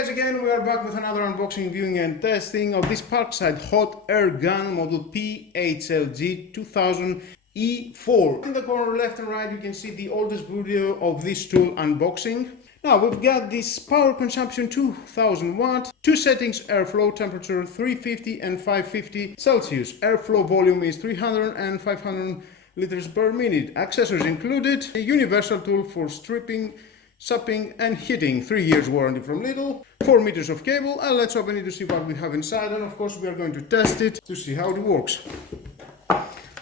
guys again, we are back with another unboxing, viewing and testing of this Parkside hot air gun model PHLG 2000 E4. In the corner left and right you can see the oldest video of this tool unboxing. Now we've got this power consumption 2000 watt, two settings: airflow temperature 350 and 550 Celsius. Airflow volume is 300 and 500 liters per minute. Accessories included: a universal tool for stripping, supping and heating, 3 years warranty from Lidl, 4 meters of cable, and let's open it to see what we have inside. And of course we are going to test it to see how it works.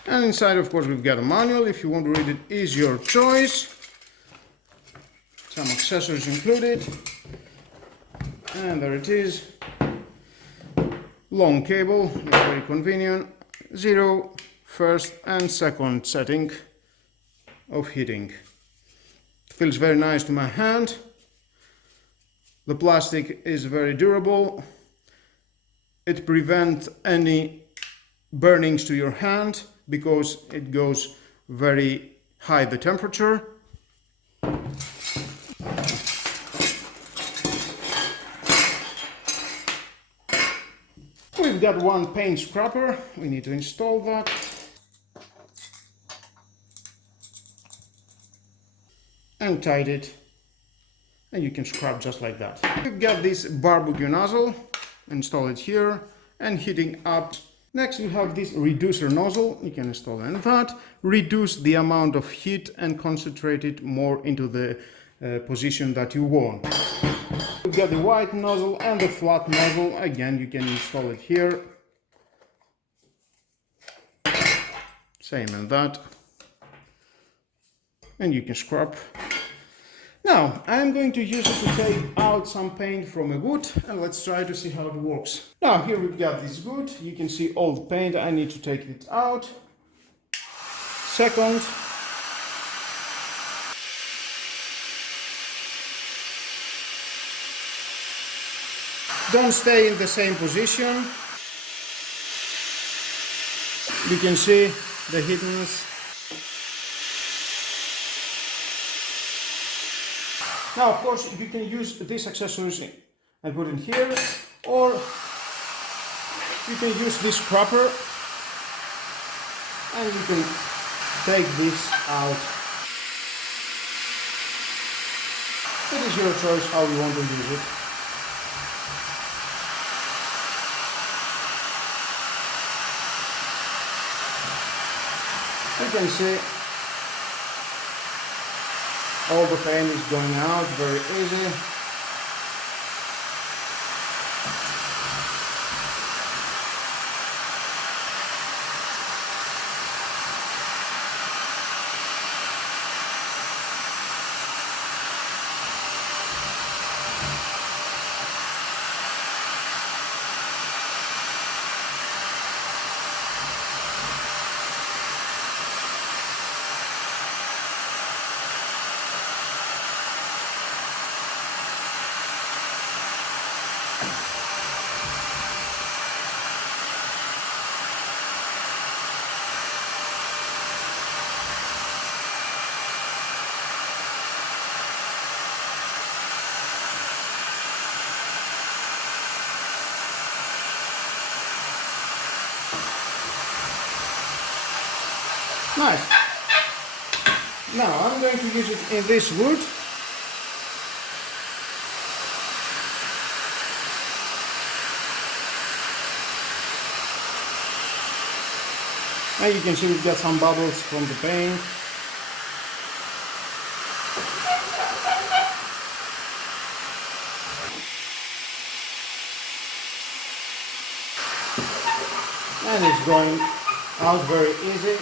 And inside of course we've got a manual. If you want to read it, is your choice. Some accessories included, and there it is. Long cable, it's very convenient. 0, first and second setting of heating. Feels very nice to my hand. The plastic is very durable. It prevents any burnings to your hand because it goes very high the temperature. We've got one paint scrubber. We need to install that. And tight it, and you can scrub just like that. We've got this barbecue nozzle, install it here, and heating up. Next we have this reducer nozzle, you can install in that, reduce the amount of heat and concentrate it more into the position that you want. We've got the white nozzle and the flat nozzle, again you can install it here. Same as that. And you can scrub. Now, I'm going to use it to take out some paint from a wood, and let's try to see how it works. Now, here we've got this wood. You can see old paint. I need to take it out. Second. Don't stay in the same position. You can see the heatness. Now, of course, you can use this accessories and put it here, or you can use this scrubber and you can take this out. It is your choice how you want to use it. You can see all the paint is going out very easy. Nice. Now I'm going to use it in this wood. And you can see we've got some bubbles from the paint. And it's going out very easy.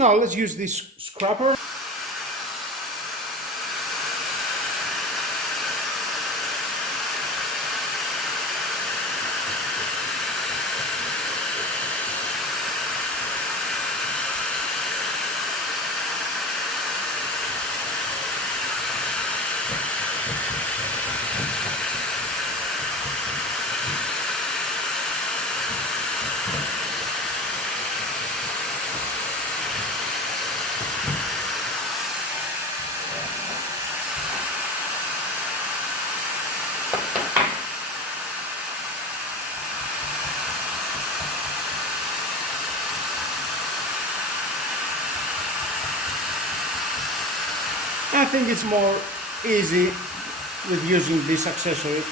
Now let's use this scrubber. I think it's more easy with using this accessory.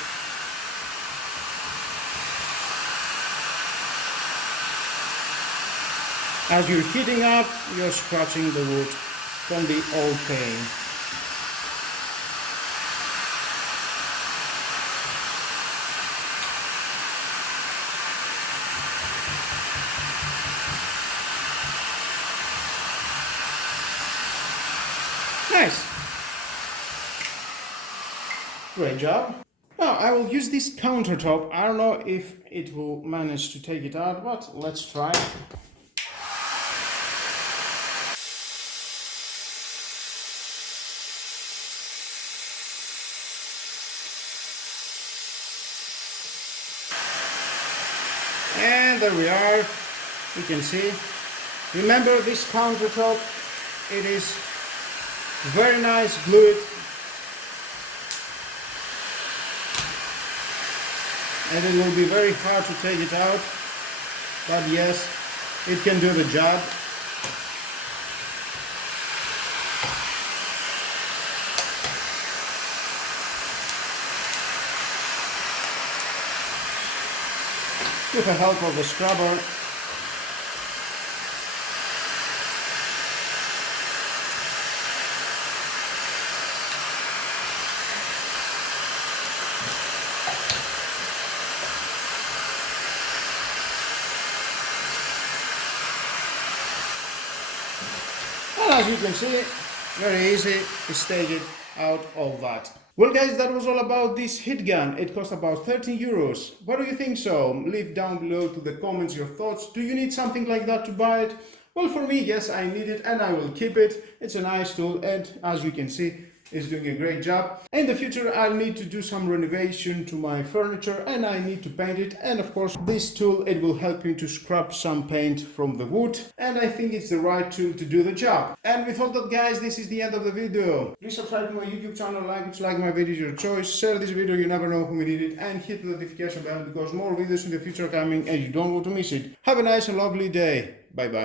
As you're heating up, you're scratching the wood from the old paint. Nice. Great job. Now I will use this countertop. I don't know if it will manage to take it out, but let's try. And there we are. You can see. Remember this countertop, it is very nice glued, and it will be very hard to take it out, but yes, it can do the job. With the help of the scrubber, and as you can see, very easy to take it out of that. Well guys, that was all about this heat gun. It cost about 13 euros. What do you think so? Leave down below to the comments your thoughts. Do you need something like that to buy it? Well, for me, yes, I need it and I will keep it. It's a nice tool and as you can see, it's doing a great job. In the future, I'll need to do some renovation to my furniture and I need to paint it. And of course, this tool, it will help me to scrub some paint from the wood. And I think it's the right tool to do the job. And with all that, guys, this is the end of the video. Please subscribe to my YouTube channel, like my videos, your choice. Share this video, you never know who will need it. And hit the notification bell because more videos in the future are coming and you don't want to miss it. Have a nice and lovely day. Bye bye.